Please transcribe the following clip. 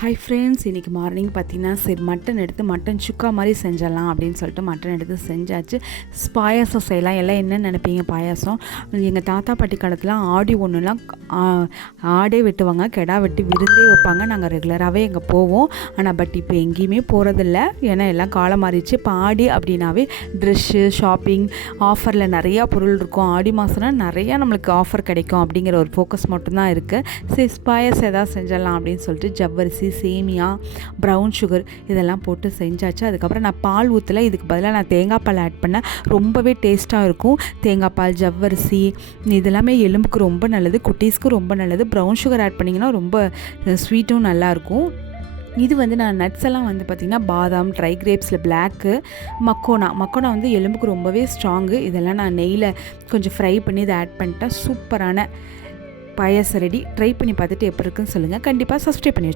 Hi friends, இன்றைக்கி morning பார்த்திங்கன்னா சரி மட்டன் எடுத்து மட்டன் சுக்கா மாதிரி செஞ்சிடலாம் அப்படின்னு சொல்லிட்டு மட்டன் எடுத்து செஞ்சாச்சு. பாயாசம் செய்யலாம். எல்லாம் என்ன நினைப்பீங்க, பாயாசம் எங்கள் தாத்தா பாட்டி காலத்தில் ஆடி ஒன்றுலாம் ஆடே வெட்டுவாங்க, கெடா வெட்டி விருந்தே வைப்பாங்க. நாங்கள் ரெகுலராகவே எங்கே போவோம். ஆனால் இப்போ எங்கேயுமே போகிறதில்ல, ஏன்னா எல்லாம் காலம் மாறிடுச்சு. இப்போ ஆடி அப்படின்னாவே ட்ரெஸ்ஸு, ஷாப்பிங், ஆஃபரில் நிறையா பொருள் இருக்கும். ஆடி மாதம்னா நிறையா நம்மளுக்கு ஆஃபர் கிடைக்கும் அப்படிங்கிற ஒரு ஃபோக்கஸ் மட்டும்தான் இருக்குது. சரி பாயாசம் எதாவது செஞ்சிடலாம் அப்படின்னு சொல்லிட்டு ஜவ்வரிசி, சேமியா, ப்ரௌன் சுகர் இதெல்லாம் போட்டு செஞ்சாச்சு. அதுக்கப்புறம் நான் பால் ஊற்றல, இதுக்கு பதிலாக நான் தேங்காய் பால் ஆட் பண்ணேன். ரொம்பவே டேஸ்ட்டாக இருக்கும். தேங்காய் பால், ஜவ்வரிசி இதெல்லாமே எலும்புக்கு ரொம்ப நல்லது, குட்டீஸ்க்கு ரொம்ப நல்லது. ப்ரௌன் சுகர் ஆட் பண்ணிங்கன்னா ரொம்ப ஸ்வீட்டும் நல்லாயிருக்கும். இது நான் நட்ஸ் எல்லாம் பார்த்திங்கன்னா பாதாம், ட்ரை கிரேப்ஸில் பிளாக்கு, மக்கோனா எலும்புக்கு ரொம்பவே ஸ்ட்ராங்கு. இதெல்லாம் நான் நெய்யில் கொஞ்சம் ஃப்ரை பண்ணி இதை ஆட் பண்ணிட்டேன். சூப்பரான பாயாசம் ரெடி. ட்ரை பண்ணி பார்த்துட்டு எப்படி இருக்குன்னு சொல்லுங்கள். கண்டிப்பாக சப்ஸ்கிரைப் பண்ணி